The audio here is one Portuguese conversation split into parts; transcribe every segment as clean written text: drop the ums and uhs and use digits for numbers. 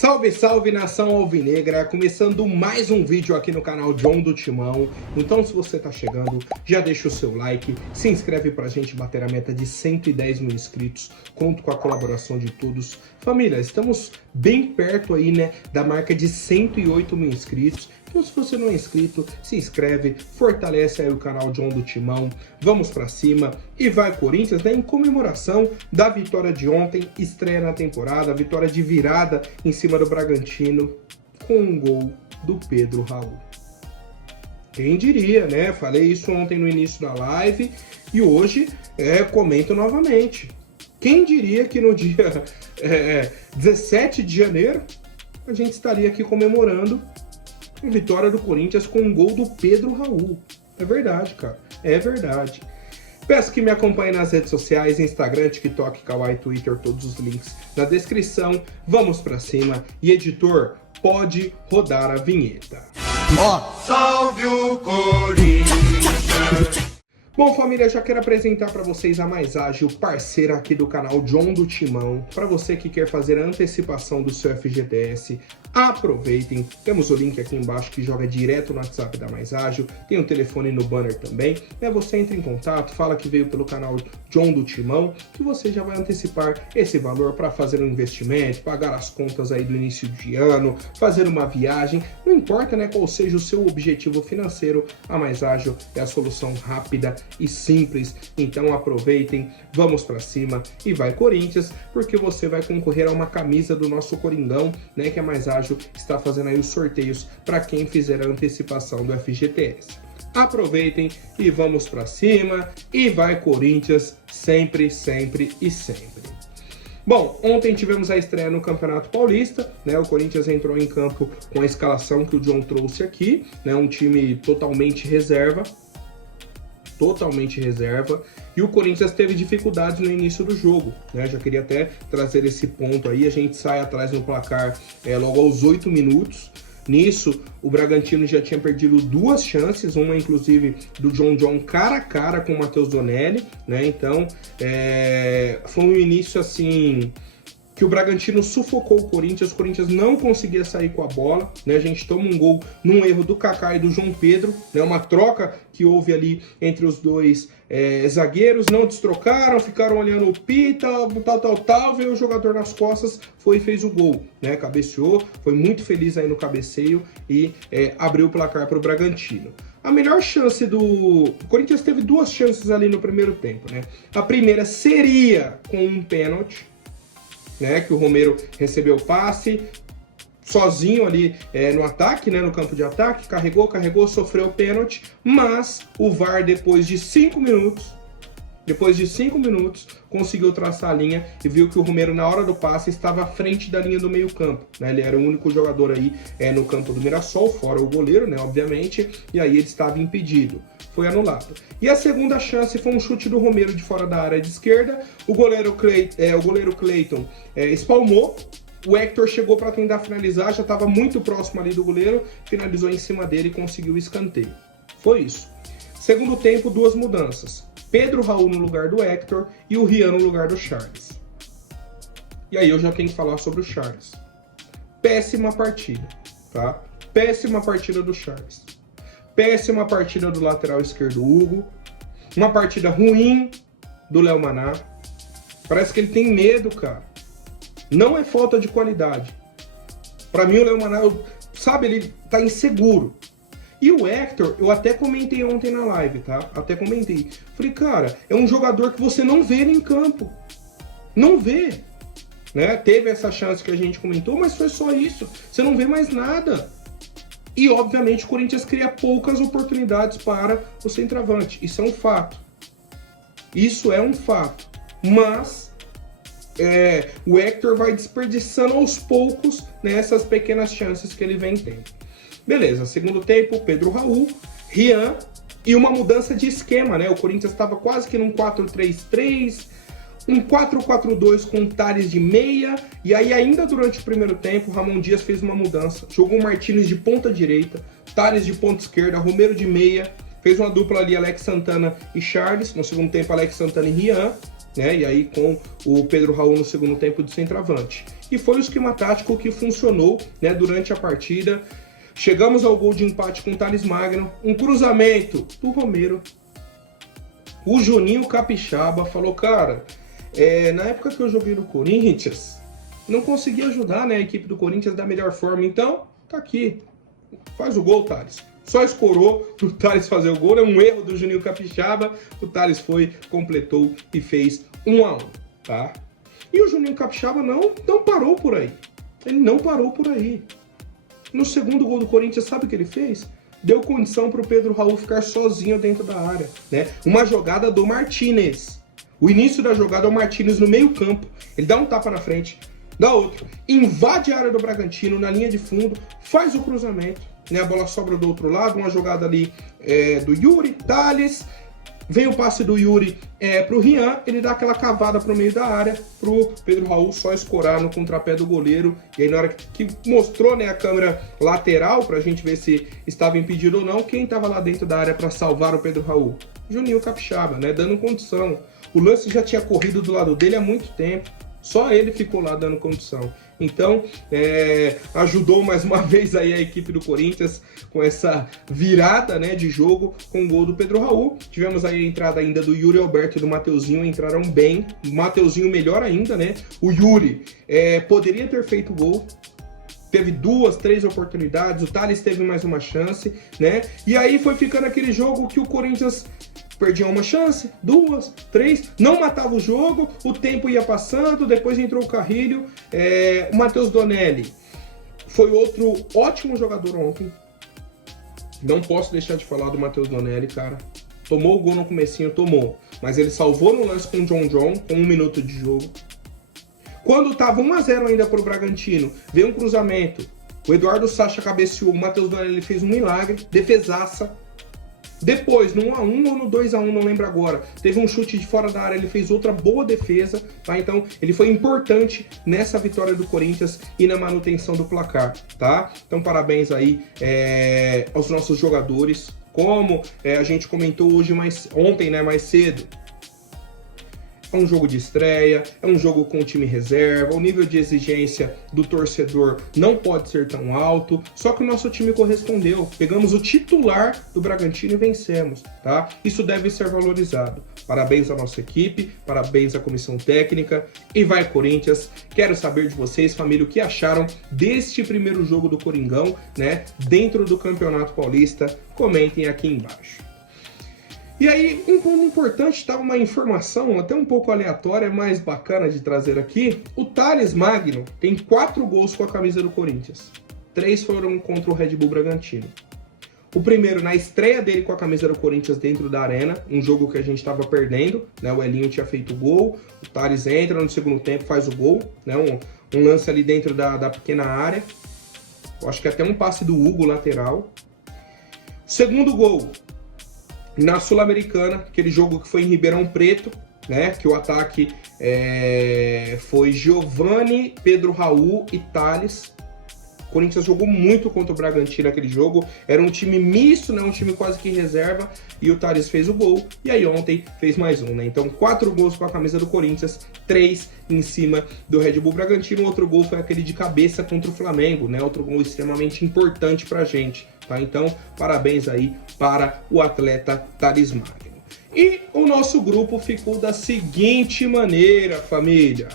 Salve, salve nação alvinegra, começando mais um vídeo aqui no canal John do Timão. Então se você tá chegando, já deixa o seu like, se inscreve pra gente bater a meta de 110 mil inscritos, conto com a colaboração de todos. Família, estamos bem perto aí, né, da marca de 108 mil inscritos. Então se você não é inscrito, se inscreve, fortalece aí o canal John do Timão, vamos pra cima e vai Corinthians, né, em comemoração da vitória de ontem, estreia na temporada, vitória de virada em cima do Bragantino, com um gol do Pedro Raul. Quem diria, né? Falei isso ontem no início da live e hoje comento novamente. Quem diria que no dia 17 de janeiro a gente estaria aqui comemorando a vitória do Corinthians com um gol do Pedro Raul. É verdade, cara. É verdade. Peço que me acompanhe nas redes sociais, Instagram, TikTok, Kawaii, Twitter, todos os links na descrição. Vamos pra cima. E editor, pode rodar a vinheta. Salve o Corinthians! Bom, família, já quero apresentar para vocês a Mais Ágil, parceira aqui do canal John do Timão. Para você que quer fazer a antecipação do seu FGTS, aproveitem. Temos o link aqui embaixo que joga direto no WhatsApp da Mais Ágil. Tem o telefone no banner também. Você entra em contato, fala que veio pelo canal John do Timão, que você já vai antecipar esse valor para fazer um investimento, pagar as contas aí do início de ano, fazer uma viagem. Não importa, né, qual seja o seu objetivo financeiro, a Mais Ágil é a solução rápida e simples. Então aproveitem, vamos para cima e vai Corinthians, porque você vai concorrer a uma camisa do nosso Coringão, né, que a Mais Ágil está fazendo aí os sorteios para quem fizer a antecipação do FGTS. Aproveitem e vamos para cima e vai Corinthians sempre, sempre e sempre. Bom, ontem tivemos a estreia no Campeonato Paulista, né? O Corinthians entrou em campo com a escalação que o John trouxe aqui, né? Um time totalmente reserva, e o Corinthians teve dificuldades no início do jogo, né? Já queria até trazer esse ponto aí. A gente sai atrás no placar logo aos 8 minutos. Nisso, o Bragantino já tinha perdido duas chances, uma inclusive do John cara a cara com o Matheus Donelli, né? Então, foi um início assim que o Bragantino sufocou o Corinthians não conseguia sair com a bola, né? A gente toma um gol num erro do Kaká e do João Pedro, né? Uma troca que houve ali entre os dois zagueiros, não destrocaram, ficaram olhando o pita, tal, veio o jogador nas costas, foi e fez o gol, né? Cabeceou, foi muito feliz aí no cabeceio e abriu o placar para o Bragantino. A melhor chance do... O Corinthians teve duas chances ali no primeiro tempo, né? A primeira seria com um pênalti, né, que o Romero recebeu o passe sozinho ali no ataque, né, no campo de ataque, carregou, sofreu o pênalti, mas o VAR depois de 5 minutos conseguiu traçar a linha e viu que o Romero na hora do passe estava à frente da linha do meio campo, né? Ele era o único jogador aí no campo do Mirassol, fora o goleiro, né, obviamente, e aí ele estava impedido. Foi anulado. E a segunda chance foi um chute do Romero de fora da área de esquerda. O goleiro Cleiton espalmou. O Hector chegou para tentar finalizar, já estava muito próximo ali do goleiro, finalizou em cima dele e conseguiu o escanteio. Foi isso. Segundo tempo, duas mudanças. Pedro Raul no lugar do Hector e o Rian no lugar do Charles. E aí eu já tenho que falar sobre o Charles. Péssima partida, tá? Péssima partida do Charles. Péssima partida do lateral esquerdo Hugo. Uma partida ruim do Léo Maná. Parece que ele tem medo, cara. Não é falta de qualidade. Pra mim o Léo Maná, sabe, ele tá inseguro. E o Hector, eu até comentei ontem na live, tá? Até comentei. Falei, cara, é um jogador que você não vê ele em campo. Não vê. Né? Teve essa chance que a gente comentou, mas foi só isso. Você não vê mais nada. E, obviamente, o Corinthians cria poucas oportunidades para o centroavante. Isso é um fato. Isso é um fato. Mas o Hector vai desperdiçando aos poucos nessas pequenas chances que ele vem tendo. Beleza, segundo tempo, Pedro Raul, Rian e uma mudança de esquema, né? O Corinthians estava quase que num 4-3-3, um 4-4-2 com Tales de meia, e aí ainda durante o primeiro tempo, Ramon Dias fez uma mudança, jogou o Martínez de ponta direita, Tales de ponta esquerda, Romero de meia, fez uma dupla ali, Alex Santana e Charles, no segundo tempo Alex Santana e Rian, né? E aí com o Pedro Raul no segundo tempo de centroavante. E foi o esquema tático que funcionou, né, durante a partida. Chegamos ao gol de empate com o Thales Magno, um cruzamento do Romero. O Juninho Capixaba falou, cara, na época que eu joguei no Corinthians, não consegui ajudar, né, a equipe do Corinthians da melhor forma, então tá aqui, faz o gol, Thales. Só escorou pro Thales fazer o gol, é um erro do Juninho Capixaba, o Thales foi, completou e fez 1-1, tá? E o Juninho Capixaba não parou por aí, ele não parou por aí. No segundo gol do Corinthians, sabe o que ele fez? Deu condição para o Pedro Raul ficar sozinho dentro da área, né? Uma jogada do Martinez. O início da jogada é o Martinez no meio campo. Ele dá um tapa na frente, dá outro, invade a área do Bragantino na linha de fundo, faz o cruzamento, né? A bola sobra do outro lado, uma jogada ali do Yuri, Thales. Vem o passe do Yuri pro Rian, ele dá aquela cavada pro meio da área, pro Pedro Raul só escorar no contrapé do goleiro. E aí na hora que mostrou, né, a câmera lateral pra gente ver se estava impedido ou não, quem estava lá dentro da área para salvar o Pedro Raul? Juninho Capixaba, né, dando condição. O lance já tinha corrido do lado dele há muito tempo, só ele ficou lá dando condição. Então, ajudou mais uma vez aí a equipe do Corinthians com essa virada, né, de jogo com o gol do Pedro Raul. Tivemos aí a entrada ainda do Yuri Alberto e do Mateuzinho, entraram bem. O Mateuzinho melhor ainda, né? O Yuri poderia ter feito o gol. Teve 2, 3 oportunidades, o Thales teve mais uma chance, né? E aí foi ficando aquele jogo que o Corinthians perdia uma chance, 2, 3, não matava o jogo, o tempo ia passando, depois entrou o Carrilho, o Matheus Donelli foi outro ótimo jogador ontem. Não posso deixar de falar do Matheus Donelli, cara. Tomou o gol no comecinho, tomou, mas ele salvou no lance com o John com 1 minuto de jogo. Quando tava 1-0 ainda pro Bragantino, veio um cruzamento, o Eduardo Sacha cabeceou, o Matheus Donelli fez um milagre, defesaça. Depois, no 1-1 ou no 2-1, não lembro agora, teve um chute de fora da área, ele fez outra boa defesa, tá? Então, ele foi importante nessa vitória do Corinthians e na manutenção do placar, tá? Então, parabéns aí aos nossos jogadores. Como a gente comentou ontem, né, mais cedo, é um jogo de estreia, é um jogo com o time reserva, o nível de exigência do torcedor não pode ser tão alto, só que o nosso time correspondeu. Pegamos o titular do Bragantino e vencemos, tá? Isso deve ser valorizado. Parabéns à nossa equipe, parabéns à comissão técnica e vai Corinthians. Quero saber de vocês, família, o que acharam deste primeiro jogo do Coringão, né, dentro do Campeonato Paulista. Comentem aqui embaixo. E aí, um ponto importante, tá? Uma informação até um pouco aleatória, mas bacana de trazer aqui. O Thales Magno tem 4 gols com a camisa do Corinthians. 3 foram contra o Red Bull Bragantino. O primeiro, na estreia dele com a camisa do Corinthians dentro da arena, um jogo que a gente estava perdendo, né? O Elinho tinha feito o gol, o Thales entra no segundo tempo, faz o gol, né? Um lance ali dentro da pequena área. Eu acho que até um passe do Hugo, lateral. Segundo gol, na Sul-Americana, aquele jogo que foi em Ribeirão Preto, né, que o ataque foi Giovani, Pedro Raul e Thales. O Corinthians jogou muito contra o Bragantino naquele jogo, era um time misto, né, um time quase que reserva, e o Thales fez o gol, e aí ontem fez mais um, né? Então 4 gols com a camisa do Corinthians, 3 em cima do Red Bull Bragantino. Outro gol foi aquele de cabeça contra o Flamengo, né? Outro gol extremamente importante pra gente, tá? Então, parabéns aí para o atleta Thales Magno. E o nosso grupo ficou da seguinte maneira, família.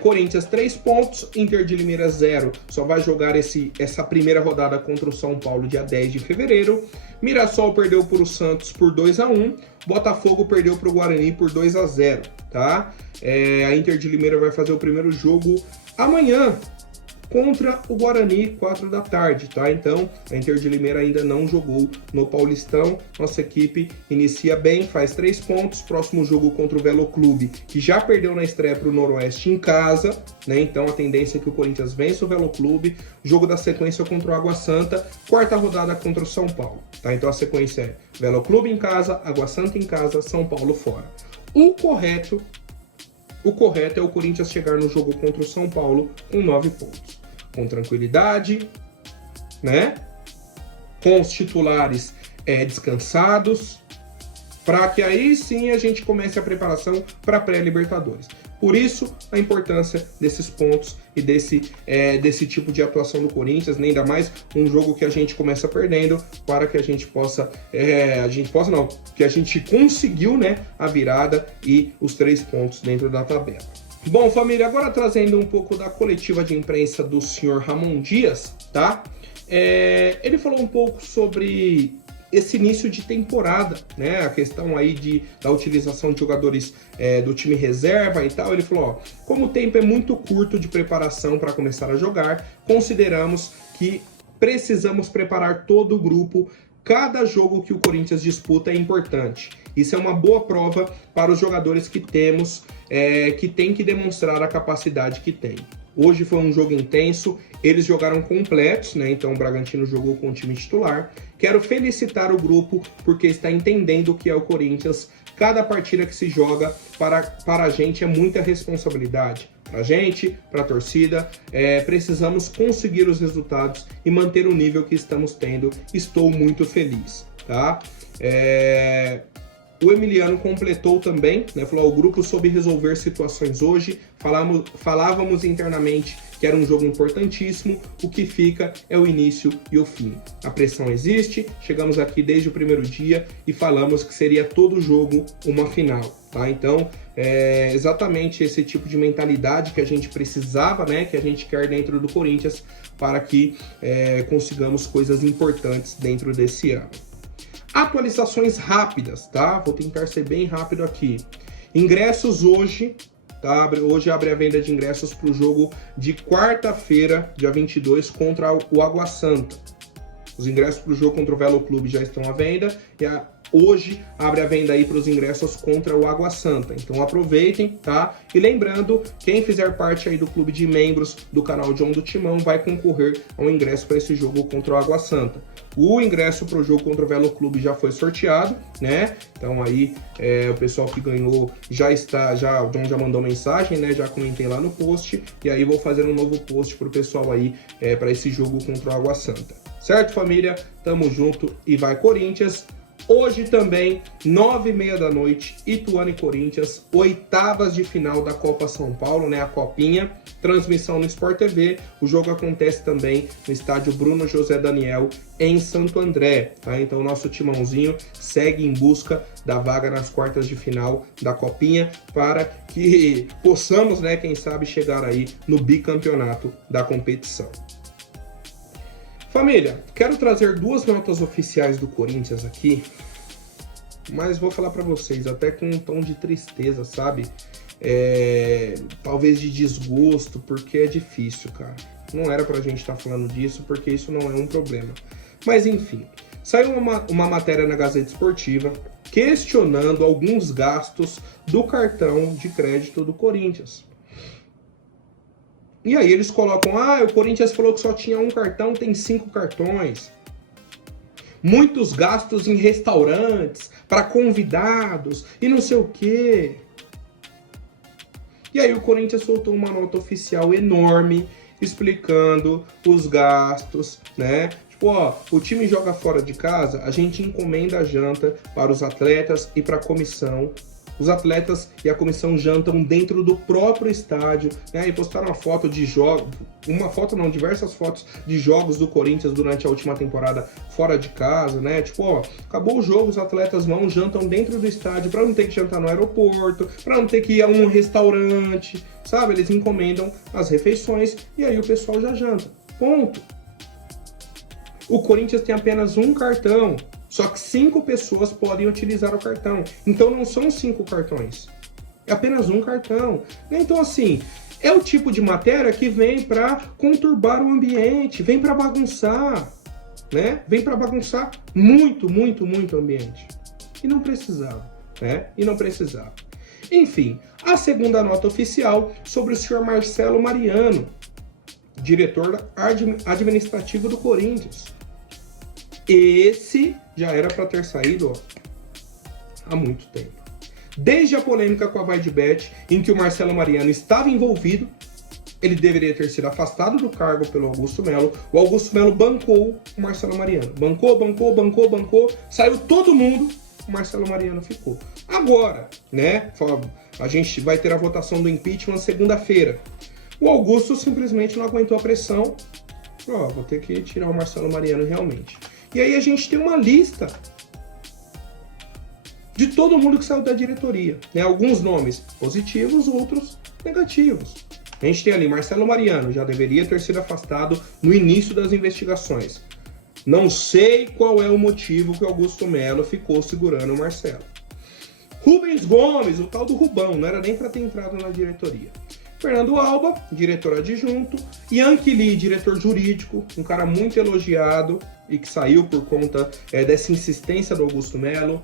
Corinthians 3 pontos, Inter de Limeira 0, só vai jogar essa primeira rodada contra o São Paulo dia 10 de fevereiro. Mirassol perdeu para o Santos por 2-1, Botafogo perdeu para o Guarani por 2-0, tá? A Inter de Limeira vai fazer o primeiro jogo amanhã contra o Guarani, 4 da tarde, tá? Então, a Inter de Limeira ainda não jogou no Paulistão. Nossa equipe inicia bem, faz 3 pontos. Próximo jogo contra o Velo Clube, que já perdeu na estreia para o Noroeste em casa, né? Então, a tendência é que o Corinthians vença o Velo Clube. Jogo da sequência contra o Água Santa, 4ª rodada contra o São Paulo, tá? Então, a sequência é Velo Clube em casa, Água Santa em casa, São Paulo fora. O correto é o Corinthians chegar no jogo contra o São Paulo com 9 pontos. Com tranquilidade, né? Com os titulares descansados, para que aí sim a gente comece a preparação para a pré-Libertadores. Por isso, a importância desses pontos e desse tipo de atuação do Corinthians, nem ainda mais um jogo que a gente começa perdendo, para que a gente possa, que a gente conseguiu, né, a virada e os 3 pontos dentro da tabela. Bom, família, agora trazendo um pouco da coletiva de imprensa do senhor Ramon Dias, tá? Ele falou um pouco sobre esse início de temporada, né? A questão aí da utilização de jogadores do time reserva e tal. Ele falou, ó, como o tempo é muito curto de preparação para começar a jogar, consideramos que precisamos preparar todo o grupo. Cada jogo que o Corinthians disputa é importante. Isso é uma boa prova para os jogadores que temos, que tem que demonstrar a capacidade que tem. Hoje foi um jogo intenso, eles jogaram completos, né? Então o Bragantino jogou com o time titular. Quero felicitar o grupo porque está entendendo o que é o Corinthians. Cada partida que se joga para a gente é muita responsabilidade. Para a gente, para a torcida, precisamos conseguir os resultados e manter o nível que estamos tendo. Estou muito feliz, tá? O Emiliano completou também, né? Falou, o grupo soube resolver situações hoje, falávamos internamente que era um jogo importantíssimo, o que fica é o início e o fim. A pressão existe, chegamos aqui desde o primeiro dia e falamos que seria todo jogo uma final, tá? Então, é exatamente esse tipo de mentalidade que a gente precisava, né? Que a gente quer dentro do Corinthians para que consigamos coisas importantes dentro desse ano. Atualizações rápidas, tá? Vou tentar ser bem rápido aqui. Ingressos hoje, tá? Hoje abre a venda de ingressos para o jogo de quarta-feira, dia 22, contra o Água Santa. Os ingressos para o jogo contra o Velo Clube já estão à venda e hoje abre a venda aí para os ingressos contra o Água Santa. Então aproveitem, tá? E lembrando, quem fizer parte aí do clube de membros do canal John do Timão vai concorrer ao ingresso para esse jogo contra o Água Santa. O ingresso para o jogo contra o Velo Clube já foi sorteado, né? Então aí o pessoal que ganhou já está, o John já mandou mensagem, né? Já comentei lá no post e aí vou fazer um novo post para o pessoal aí para esse jogo contra o Água Santa. Certo, família? Tamo junto e vai Corinthians! Hoje também, 9h30 da noite, Ituano e Corinthians, oitavas de final da Copa São Paulo, né? A Copinha, transmissão no Sport TV. O jogo acontece também no estádio Bruno José Daniel, em Santo André, tá? Então, o nosso timãozinho segue em busca da vaga nas quartas de final da Copinha para que possamos, né, quem sabe, chegar aí no bicampeonato da competição. Família, quero trazer 2 notas oficiais do Corinthians aqui, mas vou falar para vocês até com um tom de tristeza, sabe? Talvez de desgosto, porque é difícil, cara. Não era pra gente estar falando disso, porque isso não é um problema. Mas enfim, saiu uma matéria na Gazeta Esportiva questionando alguns gastos do cartão de crédito do Corinthians. E aí eles colocam, o Corinthians falou que só tinha um cartão, tem 5 cartões. Muitos gastos em restaurantes, para convidados, e não sei o quê. E aí o Corinthians soltou uma nota oficial enorme, explicando os gastos, né? Tipo, o time joga fora de casa, a gente encomenda a janta para os atletas e para a comissão. Os atletas e a comissão jantam dentro do próprio estádio, né? E postaram uma foto de jogo, diversas fotos de jogos do Corinthians durante a última temporada fora de casa, né? Tipo, acabou o jogo, os atletas jantam dentro do estádio para não ter que jantar no aeroporto, para não ter que ir a um restaurante, sabe? Eles encomendam as refeições e aí o pessoal já janta. Ponto. O Corinthians tem apenas um cartão. Só que 5 pessoas podem utilizar o cartão. Então não são 5 cartões. É apenas um cartão. Então assim, é o tipo de matéria que vem para conturbar o ambiente, vem para bagunçar, né? Vem para bagunçar muito, muito, muito o ambiente. E não precisava, né? E não precisava. Enfim, a segunda nota oficial sobre o senhor Marcelo Mariano, diretor administrativo do Corinthians. Esse já era para ter saído há muito tempo. Desde a polêmica com a VaideBet, em que o Marcelo Mariano estava envolvido, ele deveria ter sido afastado do cargo pelo Augusto Melo. O Augusto Melo bancou o Marcelo Mariano. Bancou, saiu todo mundo o Marcelo Mariano ficou. Agora, né, a gente vai ter a votação do impeachment segunda-feira. O Augusto simplesmente não aguentou a pressão. Ó, vou ter que tirar o Marcelo Mariano realmente. E aí a gente tem uma lista de todo mundo que saiu da diretoria, né? Alguns nomes positivos, outros negativos. A gente tem ali Marcelo Mariano, já deveria ter sido afastado no início das investigações. Não sei qual é o motivo que o Augusto Melo ficou segurando o Marcelo. Rubens Gomes, o tal do Rubão, não era nem para ter entrado na diretoria. Fernando Alba, diretor adjunto. Yankee Lee, diretor jurídico, um cara muito elogiado e que saiu por conta dessa insistência do Augusto Melo.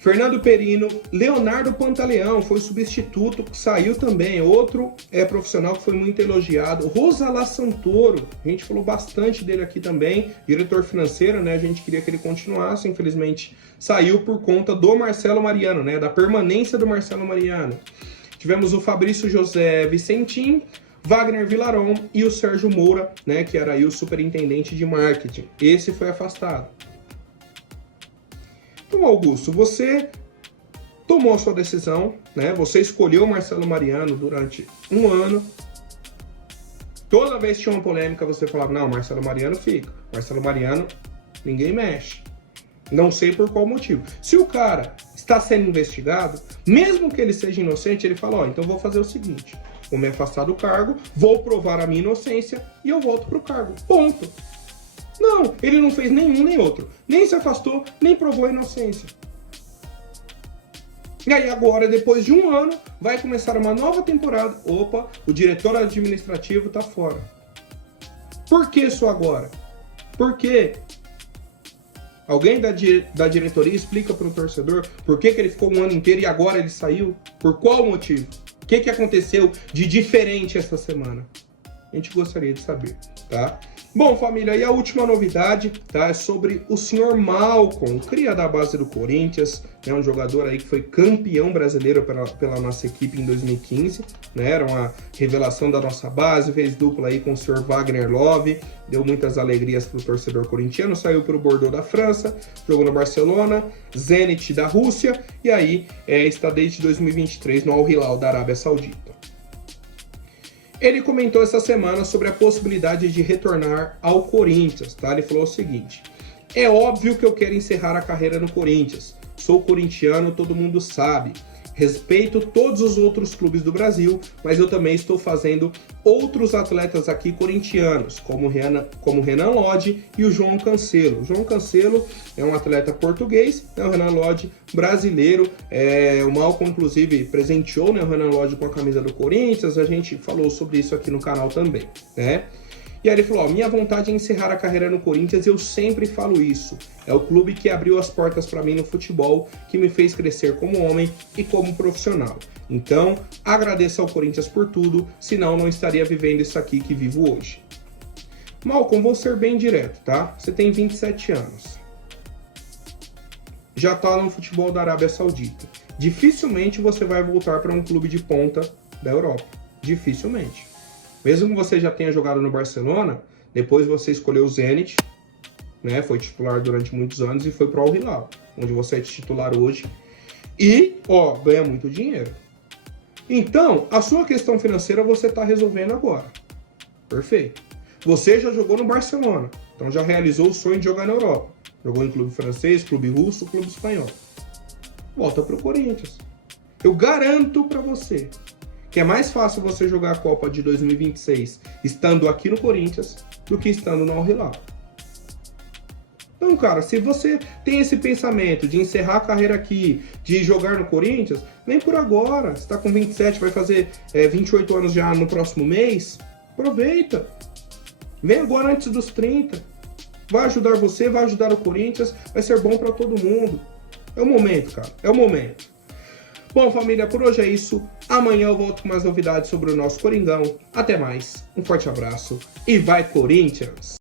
Fernando Perino, Leonardo Pantaleão, foi substituto, saiu também, outro profissional que foi muito elogiado. Rosalá Santoro, a gente falou bastante dele aqui também, diretor financeiro, né? A gente queria que ele continuasse, infelizmente saiu por conta do Marcelo Mariano, né? Da permanência do Marcelo Mariano. Tivemos o Fabrício José Vicentim, Wagner Vilaron e o Sérgio Moura, né? Que era aí o superintendente de marketing. Esse foi afastado. Então, Augusto, você tomou a sua decisão, né? Você escolheu o Marcelo Mariano durante um ano. Toda vez que tinha uma polêmica, você falava, não, Marcelo Mariano fica. Marcelo Mariano, ninguém mexe. Não sei por qual motivo. Se o cara está sendo investigado, mesmo que ele seja inocente, ele fala, ó, então vou fazer o seguinte, vou me afastar do cargo, vou provar a minha inocência e eu volto pro cargo. Ponto. Não, ele não fez nenhum nem outro. Nem se afastou, nem provou a inocência. E aí agora, depois de um ano, vai começar uma nova temporada. Opa, o diretor administrativo tá fora. Por que só agora? Por quê? Alguém da diretoria explica para o torcedor por que ele ficou um ano inteiro e agora ele saiu? Por qual motivo? O que aconteceu de diferente essa semana? A gente gostaria de saber, tá? Bom, família, e a última novidade, tá, é sobre o senhor Malcom, cria da base do Corinthians, né, um jogador aí que foi campeão brasileiro pela nossa equipe em 2015, né, era uma revelação da nossa base, fez dupla aí com o senhor Wagner Love, deu muitas alegrias pro torcedor corintiano, saiu pro Bordeaux da França, jogou no Barcelona, Zenit da Rússia, e aí está desde 2023 no Al Hilal da Arábia Saudita. Ele comentou essa semana sobre a possibilidade de retornar ao Corinthians, tá? Ele falou o seguinte: é óbvio que eu quero encerrar a carreira no Corinthians. Sou corintiano, todo mundo sabe. Respeito todos os outros clubes do Brasil, mas eu também estou fazendo outros atletas aqui corintianos, como o Renan Lodge e o João Cancelo. O João Cancelo é um atleta português, né? O Renan Lodge brasileiro. O Malcom, inclusive, presenteou, né, o Renan Lodge com a camisa do Corinthians. A gente falou sobre isso aqui no canal também, né? E aí ele falou, ó, minha vontade é encerrar a carreira no Corinthians, eu sempre falo isso. É o clube que abriu as portas para mim no futebol, que me fez crescer como homem e como profissional. Então, agradeço ao Corinthians por tudo, senão não estaria vivendo isso aqui que vivo hoje. Malcom, vou ser bem direto, tá? Você tem 27 anos. Já tá no futebol da Arábia Saudita. Dificilmente você vai voltar para um clube de ponta da Europa. Dificilmente. Mesmo que você já tenha jogado no Barcelona, depois você escolheu o Zenit, né? Foi titular durante muitos anos e foi pro Al Hilal, onde você é titular hoje. E, ó, ganha muito dinheiro. Então, a sua questão financeira você está resolvendo agora. Perfeito. Você já jogou no Barcelona, então já realizou o sonho de jogar na Europa. Jogou em clube francês, clube russo, clube espanhol. Volta pro Corinthians. Eu garanto para você que é mais fácil você jogar a Copa de 2026 estando aqui no Corinthians do que estando no Al Hilal. Então, cara, se você tem esse pensamento de encerrar a carreira aqui, de jogar no Corinthians, vem por agora. Você tá com 27, vai fazer 28 anos já no próximo mês, aproveita. Vem agora antes dos 30. Vai ajudar você, vai ajudar o Corinthians, vai ser bom para todo mundo. É o momento, cara, é o momento. Bom, família, por hoje é isso. Amanhã eu volto com mais novidades sobre o nosso Coringão. Até mais, um forte abraço e vai Corinthians!